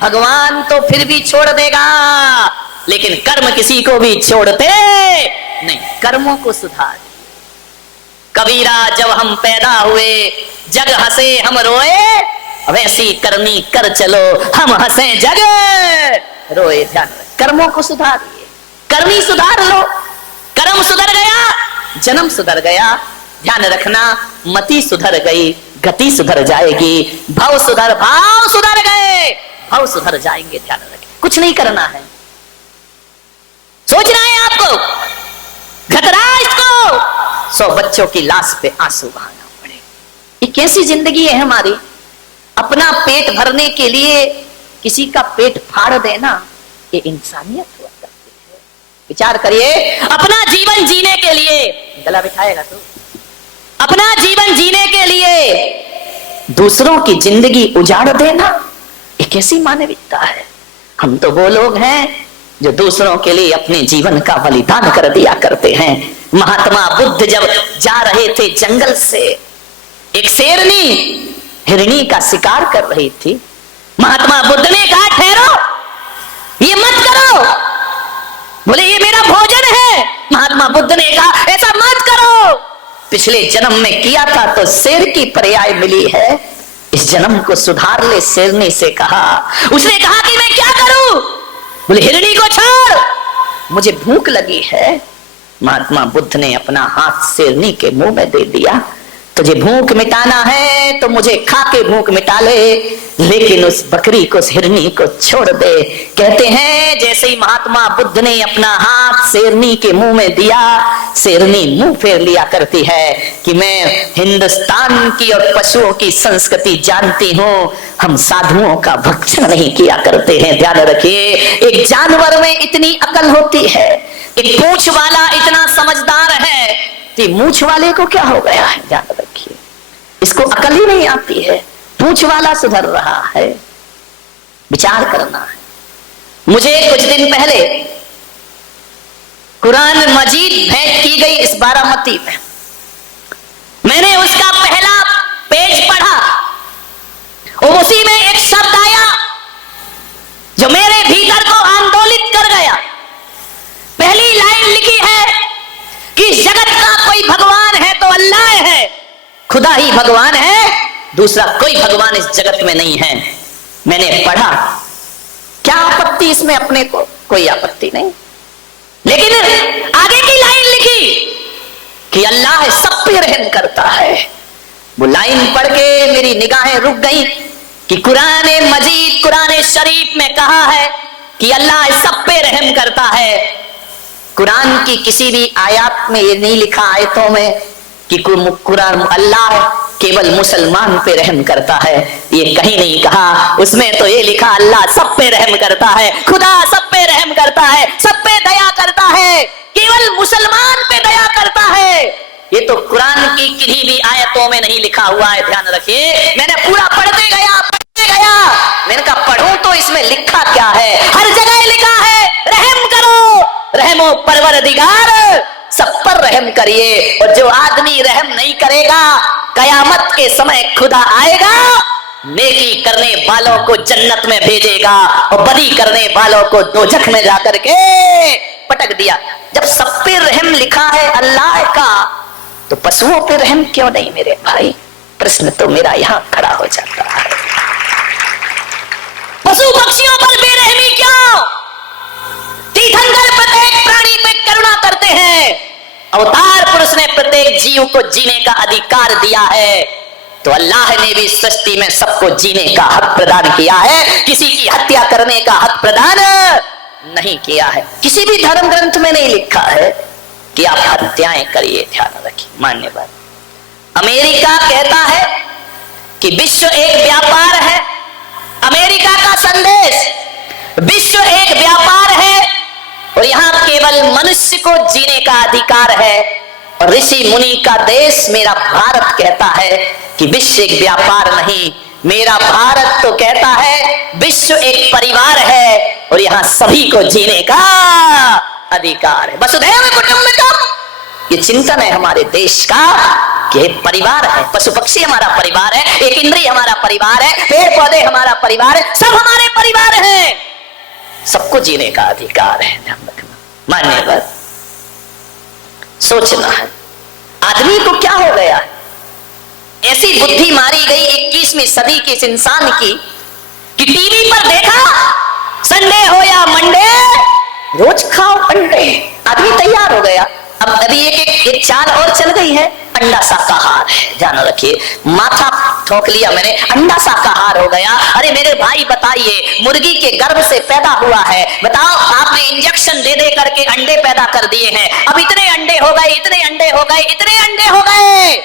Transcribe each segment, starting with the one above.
भगवान तो फिर भी छोड़ देगा, लेकिन कर्म किसी को भी छोड़ते नहीं। कर्मों को सुधार। कबीरा जब हम पैदा हुए जग हंसे हम रोए, वैसी करनी कर चलो हम हंसे जग रोए। ध्यान रख, कर्मों को सुधारिए, करनी सुधार लो। कर्म सुधर गया, जन्म सुधर गया। ध्यान रखना, मति सुधर गई, गति सुधर जाएगी। भाव सुधर गए, भाव सुधर जाएंगे। ध्यान रखें, कुछ नहीं करना है, सोचना है आपको। घतराज को 100 बच्चों की लाश पे आंसू बहाना पड़े। ये कैसी जिंदगी है हमारी? अपना पेट भरने के लिए किसी का पेट फाड़ देना, ये इंसानियत हुआ करती है। विचार करिए, अपना जीवन जीने के लिए, गला बिठाएगा तो, अपना जीवन जीने के लिए दूसरों की जिंदगी उजाड़ देना, ये कैसी मानविकता है? हम तो वो लोग हैं जो दूसरों के लिए अपने जीवन का बलिदान कर दिया करते हैं। महात्मा बुद्ध जब जा रहे थे जंगल से, एक शेरनी हिरनी का शिकार कर रही थी। महात्मा बुद्ध ने कहा, ठहरो, ये मत करो। बोले, ये मेरा भोजन है। महात्मा बुद्ध ने कहा, ऐसा मत करो, पिछले जन्म में किया था तो शेर की पर्याय मिली है, इस जन्म को सुधार ले। शेरनी से कहा, उसने कहा कि मैं क्या करूं? बोले, हिरनी को छोड़, मुझे भूख लगी है। महात्मा बुद्ध ने अपना हाथ शेरनी के मुंह में दे दिया, तुझे भूख मिटाना है तो मुझे खा के भूख मिटा ले, लेकिन उस बकरी को, उस हिरनी को छोड़ दे। कहते हैं जैसे ही महात्मा बुद्ध ने अपना हाथ शेरनी के मुंह में दिया, शेरनी मुंह फेर लिया करती है कि मैं हिंदुस्तान की और पशुओं की संस्कृति जानती हूं, हम साधुओं का भक्षण नहीं किया करते हैं। ध्यान रखिए, एक जानवर में इतनी अकल होती है, एक पूंछ वाला इतना समझदार है, तो मूंछ वाले को क्या हो गया है? ध्यान रखिए, इसको अकल ही नहीं आती है, पूंछ वाला सुधर रहा है। विचार करना है। मुझे कुछ दिन पहले कुरान मजीद भेंट की गई इस बारामती में, मैंने उसका पहला पेज पढ़ा और उसी में एक शब्द आया जो मेरे भीतर को आंदोलित कर गया। पहली लाइन लिखी है कि जगत का कोई भगवान है तो अल्लाह है, खुदा ही भगवान है, दूसरा कोई भगवान इस जगत में नहीं है। मैंने पढ़ा, क्या आपत्ति इसमें? अपने को कोई आपत्ति नहीं, लेकिन आगे की लाइन लिखी कि अल्लाह सब पे रहम करता है। वो लाइन पढ़ के मेरी निगाहें रुक गई कि कुरान मजीद, कुरान शरीफ में कहा है कि अल्लाह सब पे रहम करता है। कुरान की किसी भी आयत में ये नहीं लिखा, आयतों में, कि कुरान अल्लाह केवल मुसलमान पे रहम करता है, ये कहीं नहीं कहा। उसमें तो ये लिखा अल्लाह सब पे रहम करता है, खुदा सब पे रहम करता है, सब पे दया करता है, केवल मुसलमान पे दया करता है। ये तो कुरान की किन्हीं भी आयतों में नहीं लिखा हुआ है। ध्यान रखिए, मैंने पूरा पढ़ते गया, मैंने कहा पढ़ूं तो इसमें लिखा क्या है? हर जगह लिखा है रहम करो, रहमो परवरदिगार, सब पर रहम करिए। और जो आदमी रहम नहीं करेगा, कयामत के समय खुदा आएगा, नेकी करने वालों को जन्नत में भेजेगा और बदी करने वालों को दोजख में जाकर के पटक दिया। जब सब पे रहम लिखा है अल्लाह का, तो पशुओं पे रहम क्यों नहीं मेरे भाई? प्रश्न तो मेरा यहां खड़ा हो जाता है। पशु पक्षियों पर बेरहमी क्यों? तीर्थंकर प्रत्येक प्राणी पे करुणा करते हैं। अवतार पुरुष ने प्रत्येक जीव को जीने का अधिकार दिया है, तो अल्लाह ने भी सृष्टि में सबको जीने का हक प्रदान किया है, किसी की हत्या करने का हक प्रदान नहीं किया है। किसी भी धर्म ग्रंथ में नहीं लिखा है कि आप हत्याएं करिए। ध्यान रखिए, मान्यवर। अमेरिका कहता है कि विश्व एक व्यापार है। अमेरिका का संदेश, विश्व एक व्यापार है और यहां केवल मनुष्य को जीने का अधिकार है। और ऋषि मुनि का देश मेरा भारत कहता है कि विश्व एक व्यापार नहीं, मेरा भारत तो कहता है विश्व एक परिवार है और यहां सभी को जीने का अधिकार है। वसुधैव कुटुंबकम, ये चिंतन है हमारे देश का कि एक परिवार है, पशु पक्षी हमारा परिवार है, एक इंद्रिय हमारा परिवार है, पेड़ पौधे हमारा परिवार है, सब हमारे परिवार जीने का अधिकार है, ध्यान रखना। मान्यवर सोचना है आदमी को क्या हो गया है, ऐसी बुद्धि मारी गई 21वीं सदी के इस इंसान की कि टीवी पर देखा संडे हो या मंडे रोज खाओ अंडे, आदमी तैयार हो गया। अब अभी एक चाल और चल गई है, अंडा शाकाहार है, ध्यान रखिए। माथा ठोक लिया मैंने, अंडा शाकाहार हो गया। अरे मेरे भाई बताइए, मुर्गी के गर्भ से पैदा हुआ है, बताओ आपने इंजेक्शन दे दे करके अंडे पैदा कर दिए हैं। अब इतने अंडे हो गए, इतने अंडे हो गए, इतने अंडे हो गए,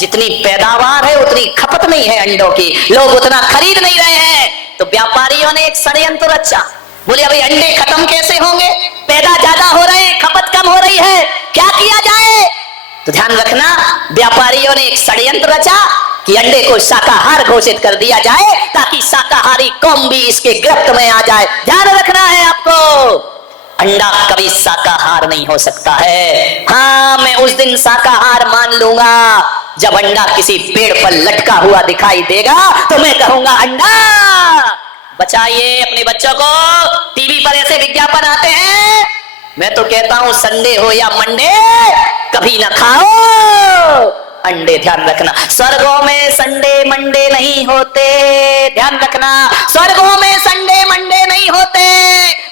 जितनी पैदावार है उतनी खपत नहीं है अंडों की, लोग उतना खरीद नहीं रहे हैं। तो व्यापारियों ने एक षड्यंत्र रचा, बोले अभी अंडे खत्म कैसे होंगे, पैदा ज्यादा हो रहे हैं, खपत कम हो रही है, क्या किया जाए। तो ध्यान रखना, व्यापारियों ने एक षड्यंत्र रचा कि अंडे को शाकाहार घोषित कर दिया जाए ताकि शाकाहारी कौम भी इसके गिरफ्त में आ जाए। ध्यान रखना है आपको, अंडा कभी शाकाहार नहीं हो सकता है। हाँ, मैं उस दिन शाकाहार मान लूंगा जब अंडा किसी पेड़ पर लटका हुआ दिखाई देगा, तो मैं कहूंगा अंडा बचाइए अपने बच्चों को। टीवी पर ऐसे विज्ञापन आते हैं, मैं तो कहता हूं संडे हो या मंडे कभी ना खाओ अंडे। ध्यान रखना, स्वर्गों में संडे मंडे नहीं होते, ध्यान रखना, स्वर्गों में संडे मंडे नहीं होते,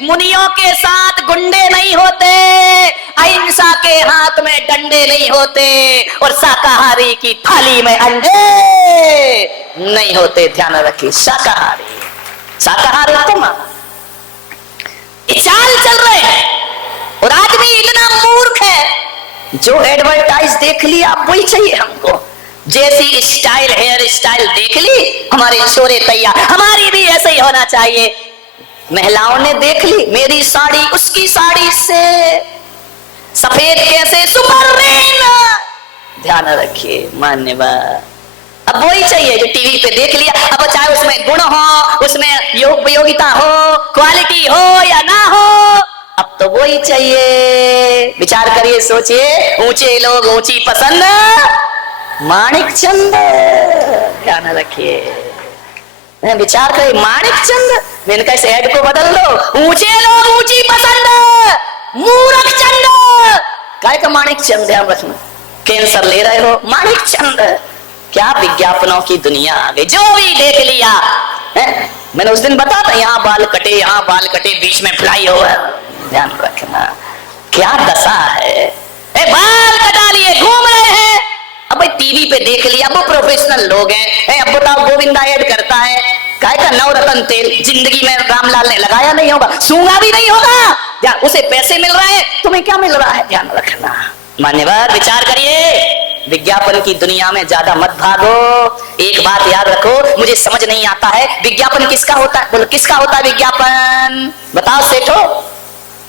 मुनियों के साथ गुंडे नहीं होते, अहिंसा के हाथ में डंडे नहीं होते, और शाकाहारी की थाली में अंडे नहीं होते। ध्यान रखिए, शाकाहारी, शाकाहार उत्तम चाल चल रहे हैं। और आदमी इतना मूर्ख है, जो एडवर्टाइज देख लिया वही चाहिए हमको, जैसी स्टाइल हेयर स्टाइल देख ली हमारे छोरे तैयार, हमारी भी ऐसे ही होना चाहिए। महिलाओं ने देख ली मेरी साड़ी उसकी साड़ी से सफेद कैसे, सुपरवीन। ध्यान रखिए मान्यवर, अब वही चाहिए जो टीवी पे देख लिया। अब चाहे उसमें गुण हो, उसमें उपयोगिता हो, क्वालिटी हो या ना हो, अब तो वही चाहिए। विचार करिए, सोचिए, ऊंचे लोग ऊंची पसंद, माणिक चंद, ध्यान रखिए, विचार करिए, माणिक चंद, मैंने कैसे ऐड को बदल दो, ऊंचे लोग ऊंची पसंद, मूर्ख चंद, काय का माणिक चंद। ध्यान रखना, कैंसर ले रहे हो, माणिक चंद, क्या विज्ञापनों की दुनिया आ गई, जो भी देख लिया है? मैंने उस दिन बताया था, यहाँ बाल कटे, यहाँ बाल कटे, बीच में फ्लाई ओवर। ध्यान रखना, क्या दशा है, बाल कटा लिए घूम रहे हैं। अब भाई टीवी पे देख लिया, वो प्रोफेशनल लोग हैं। अब बताओ, गोविंदा ऐड करता है, काय का नवरत्न तेल, जिंदगी में रामलाल ने लगाया नहीं होगा, सूंघा भी नहीं होगा, उसे पैसे मिल रहे हैं, तुम्हें क्या मिल रहा है। ध्यान रखना मान्यवर, विचार करिए, विज्ञापन की दुनिया में ज्यादा मत भागो। एक बात याद रखो, मुझे समझ नहीं आता है विज्ञापन किसका होता है, बोलो किसका होता है विज्ञापन, बताओ सेठो,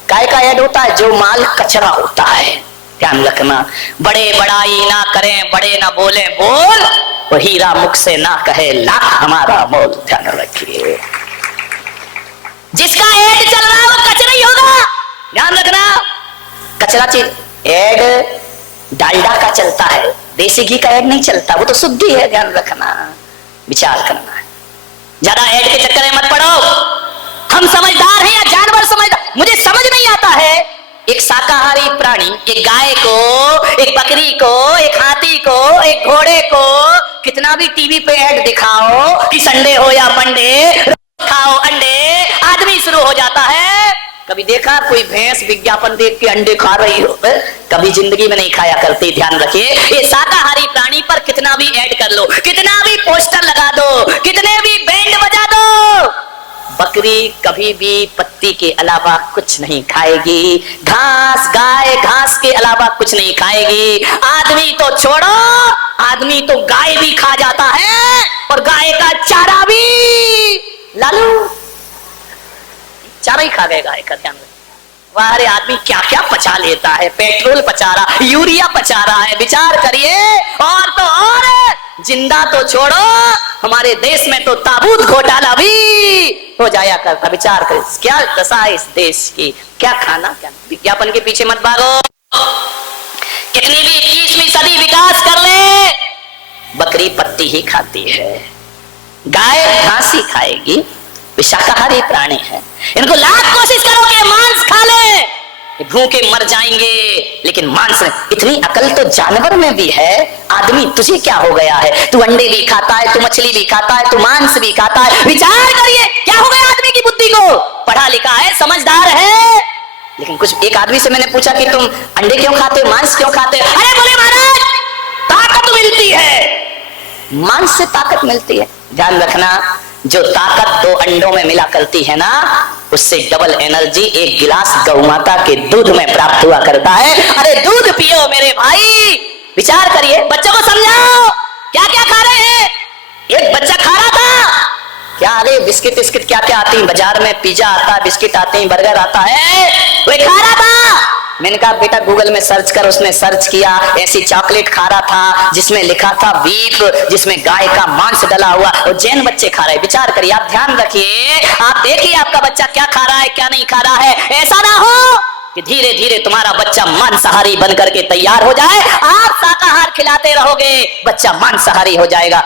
काय का ऐड होता है, जो माल कचरा होता है। ध्यान रखना, बड़े बड़ाई ना करें, बड़े ना बोले बोल, वो हीरा मुख से ना कहे लाख हमारा मोल। ध्यान रखिए, जिसका ऐड चल रहा है वो कचरा ही होगा। ध्यान रखना, कचरा चीज ऐड डालडा का चलता है, देसी घी का ऐड नहीं चलता, वो तो शुद्धि है। ध्यान रखना, विचार करना है, ज्यादा ऐड के चक्कर में मत पड़ो। हम समझदार हैं या जानवर समझदार, मुझे समझ नहीं आता है। एक शाकाहारी प्राणी, एक गाय को, एक बकरी को, एक हाथी को, एक घोड़े को, कितना भी टीवी पे ऐड दिखाओ कि संडे हो या मंडे खाओ अंडे, आदमी शुरू हो जाता है। कभी देखा कोई भैंस विज्ञापन देख के अंडे खा रही हो? कभी जिंदगी में नहीं खाया करती। ध्यान रखिए, ये शाकाहारी प्राणी पर कितना भी ऐड कर लो, कितना भी पोस्टर लगा दो, कितने भी बैंड बजा दो, बकरी कभी भी पत्ती के अलावा कुछ नहीं खाएगी। घास, गाय घास के अलावा कुछ नहीं खाएगी। आदमी तो छोड़ो, आदमी तो गाय भी खा जाता है, और गाय का चारा भी, लालू चारा ही खा गए गाय का। ध्यान वाह रे, आदमी क्या क्या पचा लेता है, पेट्रोल पचा रहा, यूरिया पचा रहा है। विचार करिए, और तो और जिंदा तो छोड़ो, हमारे देश में तो ताबूत घोटाला भी हो जाया करता। विचार करिए, क्या दशा है इस देश की, क्या खाना, क्या विज्ञापन के पीछे मत भागो। कितनी भी 21वीं सदी विकास कर ले, बकरी पत्ती ही खाती है, गाय घास ही खाएगी, वे शाकाहारी प्राणी है। इनको लाख कोशिश करो कि मांस खा ले, भूखे मर जाएंगे, लेकिन मांस। इतनी अकल तो जानवर में भी है। आदमी तुझे क्या हो गया है? तू अंडे भी खाता है, तू मछली भी खाता है, तू मांस भी खाता है। विचार करिए क्या हो गया आदमी की बुद्धि को। पढ़ा लिखा है, समझदार है, लेकिन कुछ एक आदमी से मैंने पूछा कि तुम अंडे क्यों खाते हो, मांस क्यों खाते हो? अरे बोले महाराज ताकत मिलती है, मांस से ताकत मिलती है। ध्यान रखना, जो ताकत 2 अंडों में मिला करती है ना, उससे डबल एनर्जी एक गिलास गौ माता के दूध में प्राप्त हुआ करता है। अरे दूध पियो मेरे भाई। विचार करिए, बच्चों को समझाओ क्या क्या खा रहे हैं। एक बच्चा खा रहा था क्या, अरे बिस्किट बिस्किट क्या क्या आती है बाजार में, पिज्जा आता है, बिस्किट आते हैं, बर्गर आता है, वो खा रहा था। मैंने कहा बेटा गूगल में सर्च कर। उसने सर्च किया, ऐसी चॉकलेट खा रहा था जिसमें लिखा था बीफ, जिसमें गाय का मांस डला हुआ, और जैन बच्चे खा रहे हैं। विचार करिए, आप ध्यान रखिए, आप देखिए आपका बच्चा क्या खा रहा है क्या नहीं खा रहा है। ऐसा ना हो कि धीरे धीरे तुम्हारा बच्चा मांसाहारी बनकर के तैयार हो जाए। आप शाकाहार खिलाते रहोगे, बच्चा मांसाहारी हो जाएगा।